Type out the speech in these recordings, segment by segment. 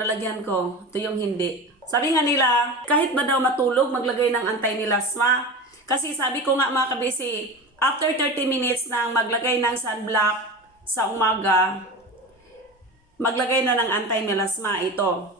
Nalagyan ko, ito yung hindi. Sabi nga nila, kahit ba daw matulog, maglagay ng anti-melasma. Kasi sabi ko nga mga kabisi, after 30 minutes nang maglagay ng sunblock sa umaga, maglagay na ng anti-melasma ito.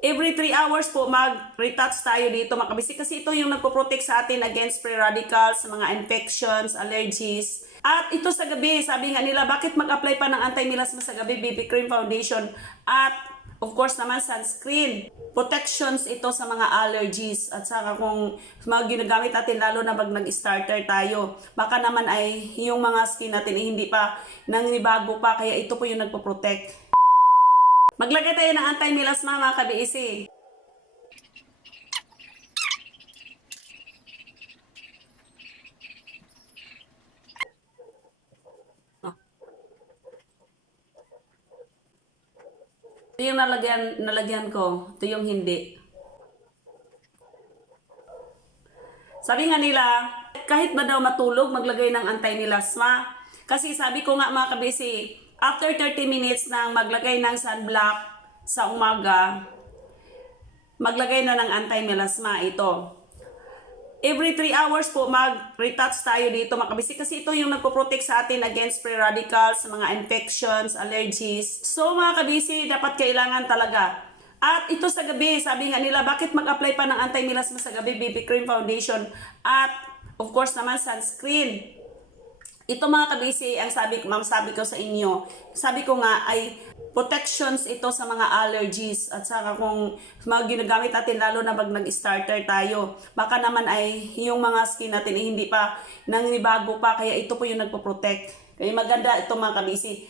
Every 3 hours po mag-retouch tayo dito mga kabisi kasi ito yung nagpo-protect sa atin against free radicals, mga infections, allergies. At ito sa gabi, sabi nga nila, bakit mag-apply pa ng anti-melasma sa gabi, BB Cream Foundation at of course naman sunscreen. Protections ito sa mga allergies at saka kung mga ginagamit natin lalo na pag nag-starter tayo. Baka naman ay yung mga skin natin ay hindi pa nangibago pa kaya ito po yung nagpo-protect. Maglagay tayo ng anti-melasma mga kabiisi. Ito yung nalagyan ko. Ito yung hindi. Sabi nga nila, kahit ba daw matulog, maglagay ng anti-melasma. Kasi sabi ko nga mga kabisi, after 30 minutes nang maglagay ng sunblock sa umaga, maglagay na ng anti-melasma ito. Every 3 hours po mag-retouch tayo dito mga kabisi kasi ito yung nagpo-protect sa atin against free radicals, mga infections, allergies. So mga kabisi, dapat kailangan talaga. At ito sa gabi, sabi nga nila, bakit mag-apply pa ng anti-melasma sa gabi, BB Cream Foundation at of course naman sunscreen. Ito mga kabisi, ang sabi ko sa inyo, sabi ko nga ay protections ito sa mga allergies at saka kung mga ginagamit natin lalo na pag nag-starter tayo. Baka naman ay yung mga skin natin ay hindi pa nangibago pa kaya ito po yung nagpo-protect. Kaya maganda ito mga kabisi.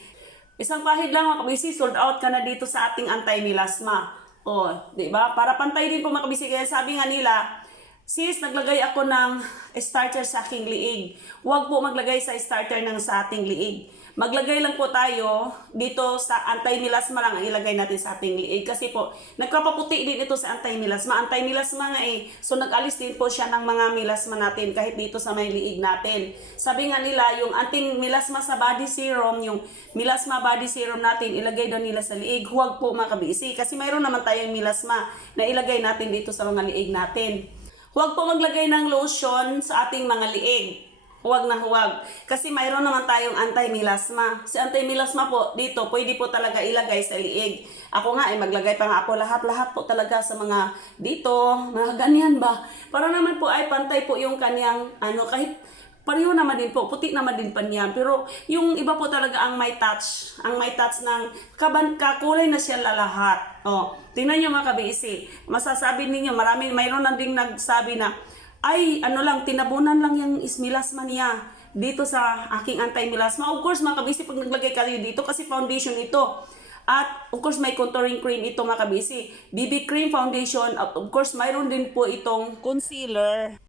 Isang pahid lang mga kabisi, sold out ka na dito sa ating anti-melasma. O, di ba? Para pantay din po mga kabisi. Kaya sabi nga nila, sis, naglagay ako ng starter sa aking liig. Huwag po maglagay sa starter ng sa ating liig. Maglagay lang po tayo dito sa anti-melasma lang ang ilagay natin sa ating liig. Kasi po, nagpapaputi din ito sa anti-melasma. Anti-melasma nga eh. So, nag-alis din po siya ng mga melasma natin kahit dito sa may liig natin. Sabi nga nila, yung anti-melasma sa body serum, yung melasma body serum natin, ilagay daw nila sa liig. Huwag po mga kabisi. Kasi mayroon naman tayong melasma na ilagay natin dito sa mga liig natin. Huwag po maglagay ng lotion sa ating mga liig. Huwag na huwag. Kasi mayroon naman tayong anti-melasma. Si anti-melasma po, dito, pwede po talaga ilagay sa liig. Ako nga, maglagay pa nga ako lahat po talaga sa mga dito, mga ganyan ba. Para naman po ay pantay po yung kanyang, kahit pareho naman din po, puti naman din pa niya. Pero yung iba po talaga ang may touch. Ang may touch ng kakulay na siya lahat. O, tingnan nyo mga kabisi. Masasabi ninyo, mayroon na ding nagsabi na, ay, tinabunan lang yung melasma niya dito sa aking anti-melasma. Of course, mga kabisi, pag naglagay kayo dito, kasi foundation ito. At, of course, may contouring cream ito, mga kabisi. BB Cream Foundation, of course, mayroon din po itong concealer.